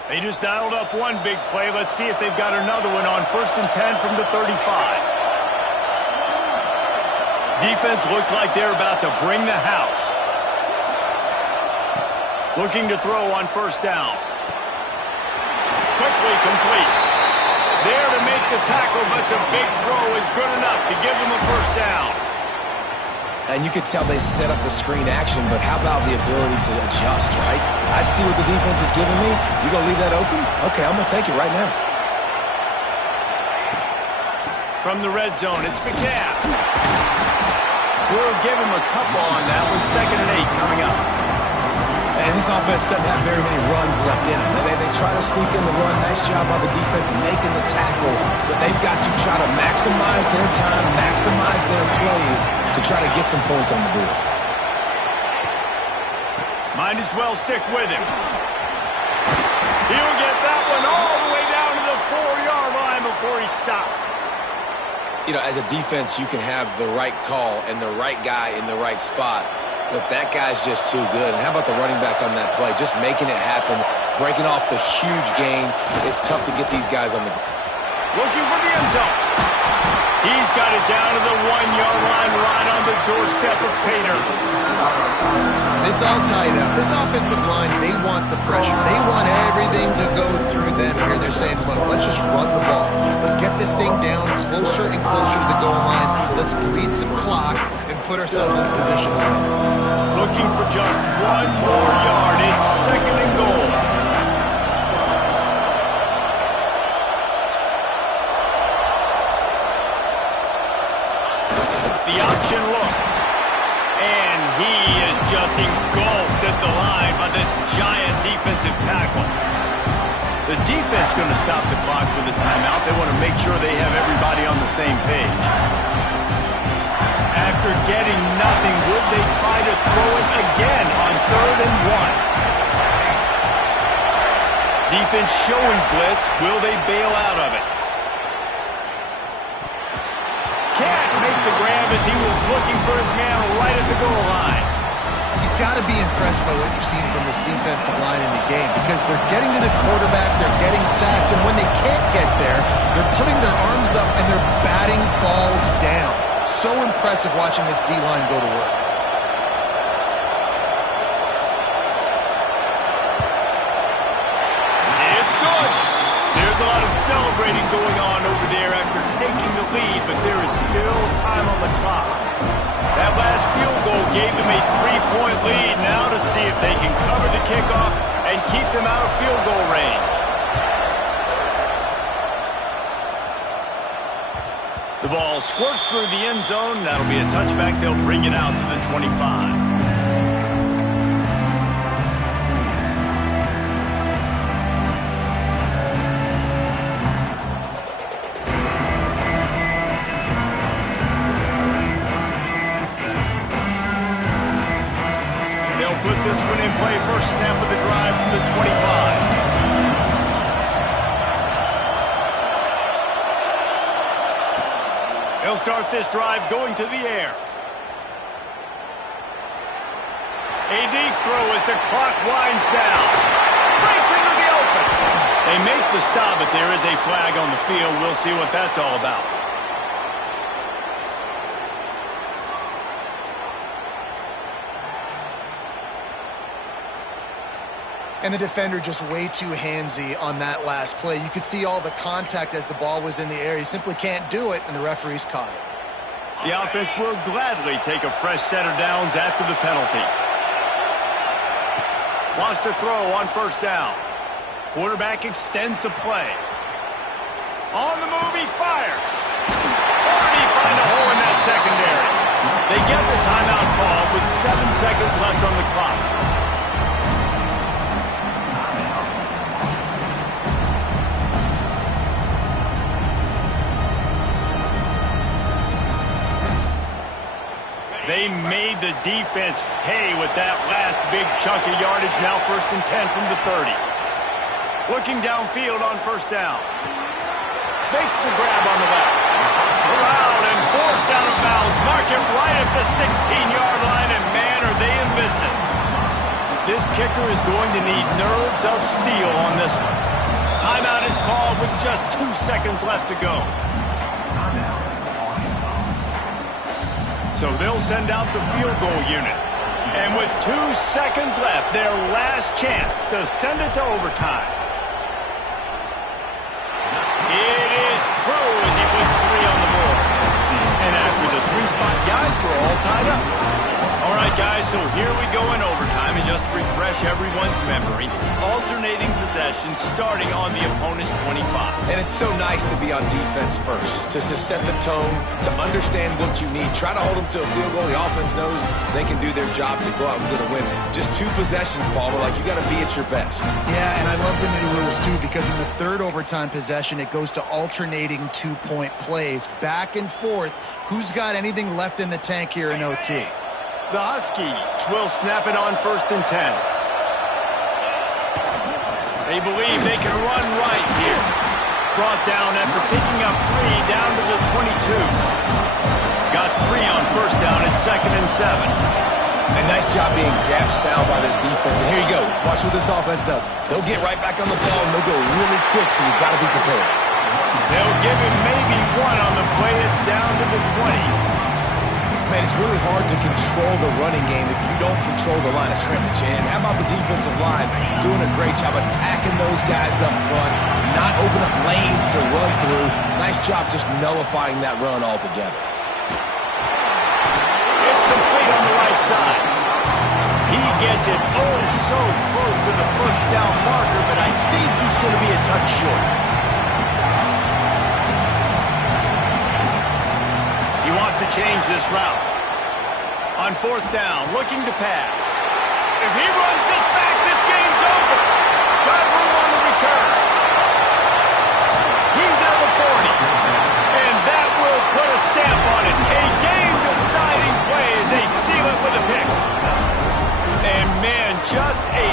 They just dialed up one big play. Let's see if they've got another one on 1st and 10 from the 35. Defense looks like they're about to bring the house. Looking to throw on 1st down. Quickly complete. There to make the tackle, but the big throw is good enough to give them a 1st down. And you could tell they set up the screen action, but how about the ability to adjust, right? I see what the defense is giving me. You gonna leave that open? Okay, I'm gonna take it right now. From the red zone, it's McNabb. We'll give him a couple on that one. 2nd and 8 coming up. And this offense doesn't have very many runs left in them. They try to sneak in the run. Nice job by the defense making the tackle. But they've got to try to maximize their time, maximize their plays to try to get some points on the board. Might as well stick with him. He'll get that one all the way down to the 4-yard line before he stopped. You know, as a defense, you can have the right call and the right guy in the right spot. But that guy's just too good. And how about the running back on that play? Just making it happen, breaking off the huge gain. It's tough to get these guys on the ground. Looking for the end zone. He's got it down to the 1-yard line, right on the doorstep of Pater. It's all tied up. This offensive line, they want the pressure. They want everything to go through them here. They're saying, look, let's just run the ball. Let's get this thing down closer and closer to the goal line. Let's bleed some clock and put ourselves in a position to win. Looking for just 1 more yard. It's 2nd and goal. The option look. And he is just engulfed at the line by this giant defensive tackle. The defense going to stop the clock with a timeout. They want to make sure they have everybody on the same page. After getting nothing, would they try to throw it again on 3rd and 1? Defense showing blitz. Will they bail out of it? Can't make the grab as he was looking for his man right at the goal line. You've got to be impressed by what you've seen from this defensive line in the game because they're getting to the quarterback, they're getting sacks, and when they can't get there, they're putting their arms up and they're batting balls down. So impressive watching this D-line go to work. It's good. There's a lot of celebrating going on over there after taking the lead, but there is still time on the clock. That last field goal gave them a 3-point lead. Now to see if they can cover the kickoff and keep them out of field goal range. The ball squirts through the end zone. That'll be a touchback. They'll bring it out to the 25. Put this one in play. First snap of the drive from the 25. They'll start this drive going to the air. A deep throw as the clock winds down. Breaks into the open. They make the stop, but there is a flag on the field. We'll see what that's all about. And the defender just way too handsy on that last play. You could see all the contact as the ball was in the air. He simply can't do it, and the referee's caught it. The offense will gladly take a fresh set of downs after the penalty. Wants to throw on first down. Quarterback extends the play. On the move, he fires. Already find a hole in that secondary. They get the timeout call with 7 seconds left on the clock. They made the defense pay with that last big chunk of yardage. Now 1st and 10 from the 30. Looking downfield on first down. Makes the grab on the left. Around and forced out of bounds. Mark it right at the 16-yard line, and man, are they in business. This kicker is going to need nerves of steel on this one. Timeout is called with just 2 seconds left to go. So they'll send out the field goal unit. And with 2 seconds left, their last chance to send it to overtime. It is true as he puts 3 on the board. And after the 3-spot, guys, we're all tied up. All right, guys, so here we go in overtime. And just to refresh everyone's memory, alternating possession starting on the opponent's 25. And it's so nice to be on defense first, just to set the tone, to understand what you need. Try to hold them to a field goal. The offense knows they can do their job to go out and get a win. Just 2 possessions, Palmer, like you got to be at your best. Yeah, and I love the new rules, too, because in the 3rd overtime possession, it goes to alternating 2-point plays, back and forth. Who's got anything left in the tank here in OT? The Huskies will snap it on 1st and 10. They believe they can run right here. Brought down after picking up 3 down to the 22. Got 3 on first down at 2nd and 7. And nice job being gap sound by this defense. And here you go. Watch what this offense does. They'll get right back on the ball, and they'll go really quick, so you've got to be prepared. They'll give him maybe 1 on the play. It's down to the 20. Man, it's really hard to control the running game if you don't control the line of scrimmage. And how about the defensive line doing a great job attacking those guys up front, not open up lanes to run through. Nice job just nullifying that run altogether. It's complete on the right side. He gets it oh so close to the first down marker, but I think he's going to be a touch short. He wants to change this route. On 4th down, looking to pass. If he runs this back, this game's over. Got room on the return. He's at the 40. And that will put a stamp on it. A game-deciding play as they seal it with a pick. And man, just a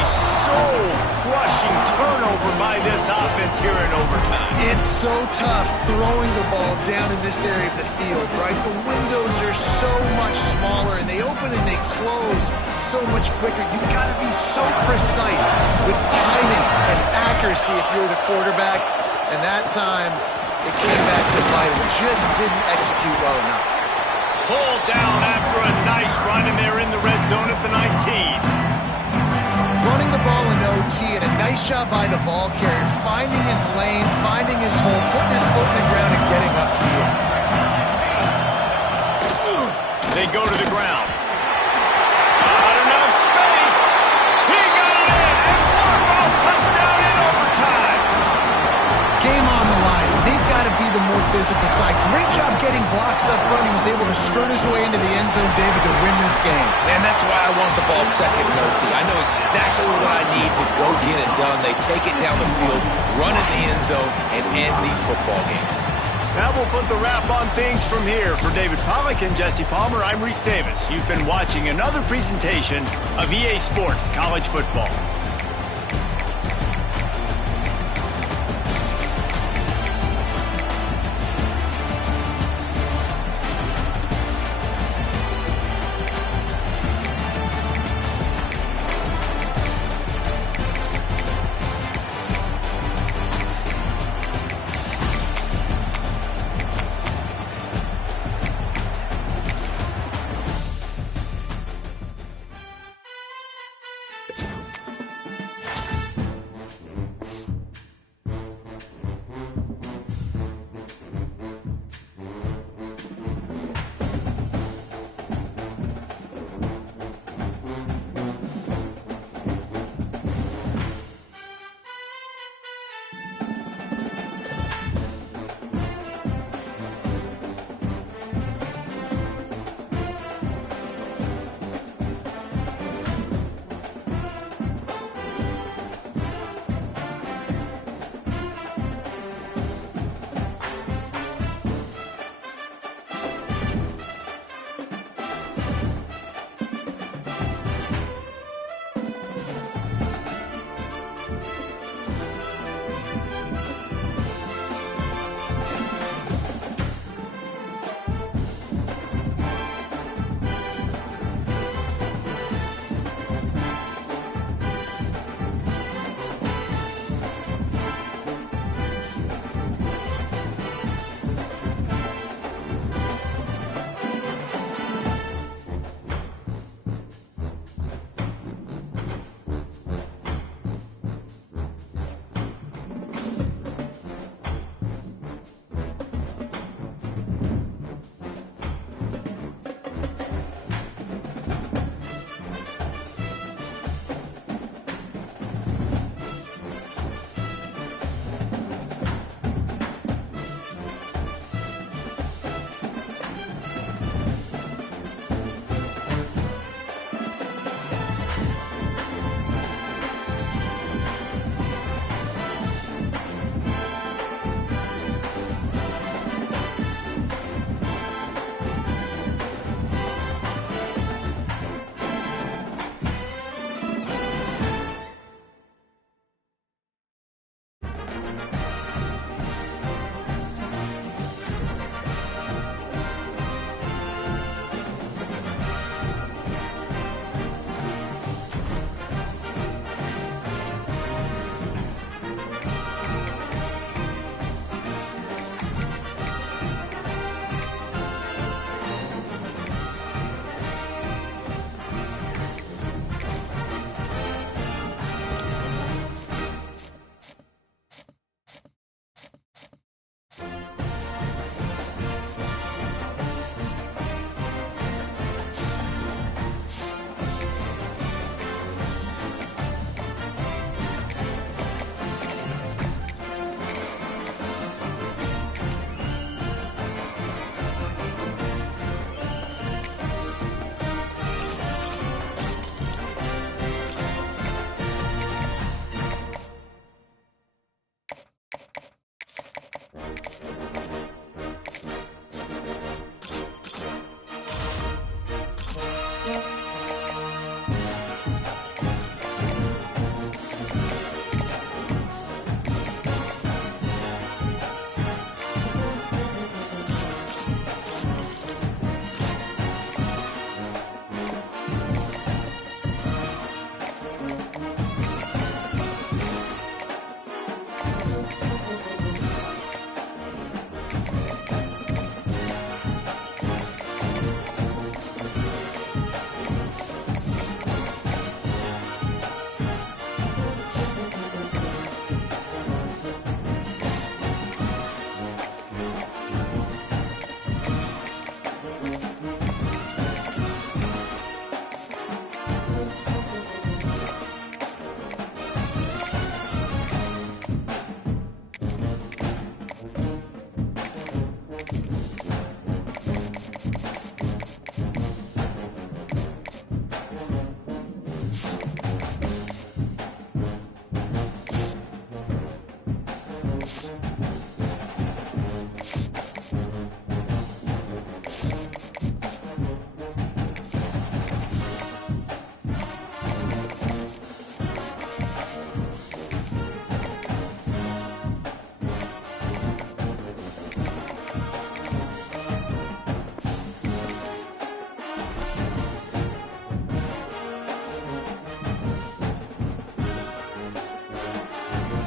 soul-crushing turnover by this offense here in overtime. It's so tough throwing the ball down in this area of the field, right? The windows are so much smaller, and they open and they close so much quicker. You've got to be so precise with timing and accuracy if you're the quarterback. And that time, it came back to bite him. Just didn't execute well enough. Pulled down after a nice run, and they're in the red zone at the 19. Running the ball in OT, and a nice job by the ball carrier, finding his lane, finding his hole, putting his foot in the ground and getting upfield. They go to the ground. Not enough space. He got it in, and walk-off touchdown in overtime. Game on the line. They've got to be the more physical side. Great job getting blocks up front. He was able to skirt his way into the end zone, David, to win this game. And that's why I want the ball second in OT. I know exactly what I need to go get it done. They take it down the field, run in the end zone, and end the football game. Now we'll put the wrap on things from here. For David Pollack and Jesse Palmer, I'm Reese Davis. You've been watching another presentation of EA Sports College Football.